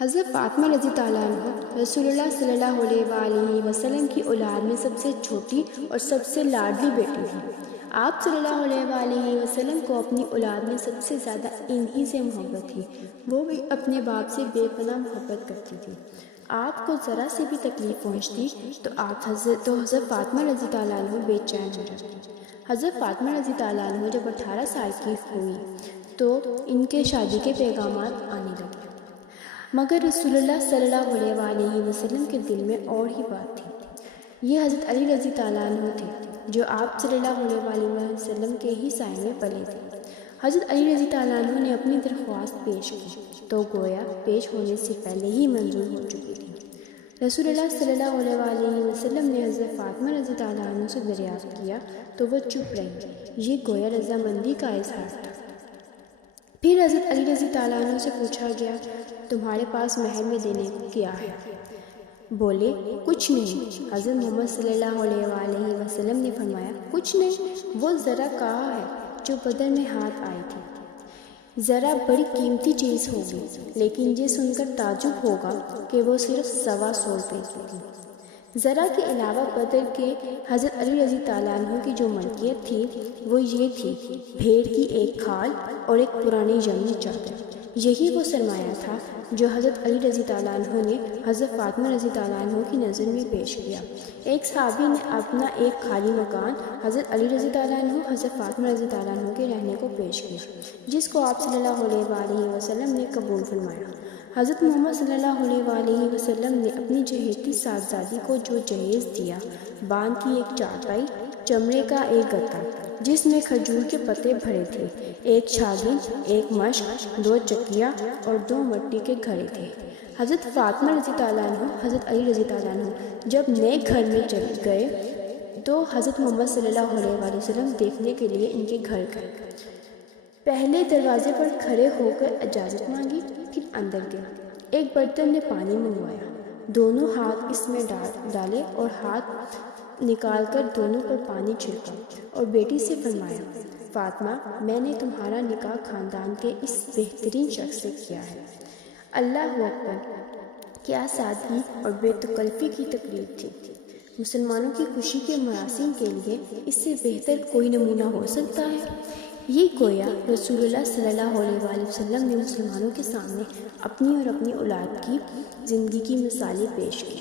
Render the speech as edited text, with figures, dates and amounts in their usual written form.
حضرت فاطمہ رضی اللہ عنہ رسول اللہ صلی اللہ علیہ وآلہ وسلم کی اولاد میں سب سے چھوٹی اور سب سے لاڈلی بیٹی تھی۔ آپ صلی اللہ علیہ وآلہ وسلم کو اپنی اولاد میں سب سے زیادہ انہی سے محبت تھی۔ وہ بھی اپنے باپ سے بے پناہ محبت کرتی تھی۔ آپ کو ذرا سے بھی تکلیف پہنچتی تو حضرت فاطمہ رضی اللہ عنہ بے چین ہو جاتی۔ حضرت فاطمہ رضی اللہ عنہ جب 18 سال کی ہوئی تو ان کے شادی کے پیغامات آنے لگے، مگر رسول اللہ صلی اللہ علیہ وآلہ وسلم کے دل میں اور ہی بات تھی۔ یہ حضرت علی رضی اللہ عنہ تھے جو آپ صلی اللہ علیہ وآلہ وسلم کے ہی سائے میں پلے تھے۔ حضرت علی رضی اللہ عنہ نے اپنی درخواست پیش کی تو گویا پیش ہونے سے پہلے ہی منظور ہو چکی تھی۔ رسول اللہ صلی اللہ علیہ وآلہ وسلم نے حضرت فاطمہ رضی اللہ عنہ سے دریافت کیا تو وہ چپ رہی۔ یہ گویا رضامندی کا اظہار تھا۔ پھر حضرت علی رضی اللہ عنہ سے پوچھا گیا، تمہارے پاس مہر میں دینے کو کیا ہے؟ بولے، کچھ نہیں۔ حضرت محمد صلی اللہ علیہ وآلہ وسلم نے فرمایا، کچھ نہیں، وہ ذرا کہا ہے جو بدن میں ہاتھ آئی تھی۔ ذرا بڑی قیمتی چیز ہوگی، لیکن یہ سن کر تعجب ہوگا کہ وہ صرف 125 روپے کی تھی۔ ذرا کے علاوہ بدر کے حضرت علی رضی اللہ عنہ کی جو ملکیت تھی وہ یہ تھی، بھیڑ کی ایک کھال اور ایک پرانی جمی چادر۔ یہی وہ سرمایہ تھا جو حضرت علی رضی اللہ عنہ نے حضرت فاطمہ رضی اللہ عنہ کی نظر میں پیش کیا۔ ایک صحابی نے اپنا ایک خالی مکان حضرت علی رضی اللہ عنہ حضرت فاطمہ رضی اللہ عنہ کے رہنے کو پیش کیا، جس کو آپ صلی اللہ علیہ وآلہ وسلم نے قبول فرمایا۔ حضرت محمد صلی اللہ علیہ وآلہ وسلم نے اپنی چہیتی صاحبزادی کو جو جہیز دیا، باندھ کی ایک چارپائی، چمڑے کا ایک گدا جس میں کھجور کے پتے بھرے تھے، ایک چھاگن، ایک مشق، 2 چکیاں اور 2 مٹی کے گھڑے تھے۔ حضرت فاطمہ رضی اللہ عنہ حضرت علی رضی اللہ عنہ جب نئے گھر میں چلے گئے تو حضرت محمد صلی اللہ علیہ وآلہ وسلم دیکھنے کے لیے ان کے گھر گئے۔ پہلے دروازے پر کھڑے ہو کر اجازت مانگی، پھر اندر گئے۔ ایک برتن میں پانی منگوایا، دونوں ہاتھ اس میں ڈالے اور ہاتھ نکال کر دونوں پر پانی چھڑکا اور بیٹی سے فرمایا، فاطمہ، میں نے تمہارا نکاح خاندان کے اس بہترین شخص سے کیا ہے۔ اللہ اکبر! کیا سادگی اور بے تکلفی کی تقریب تھی۔ مسلمانوں کی خوشی کے مراسم کے لیے اس سے بہتر کوئی نمونہ ہو سکتا ہے؟ یہ گویا رسول اللہ صلی اللہ علیہ وآلہ وسلم نے مسلمانوں کے سامنے اپنی اور اپنی اولاد کی زندگی کی مثالیں پیش کی۔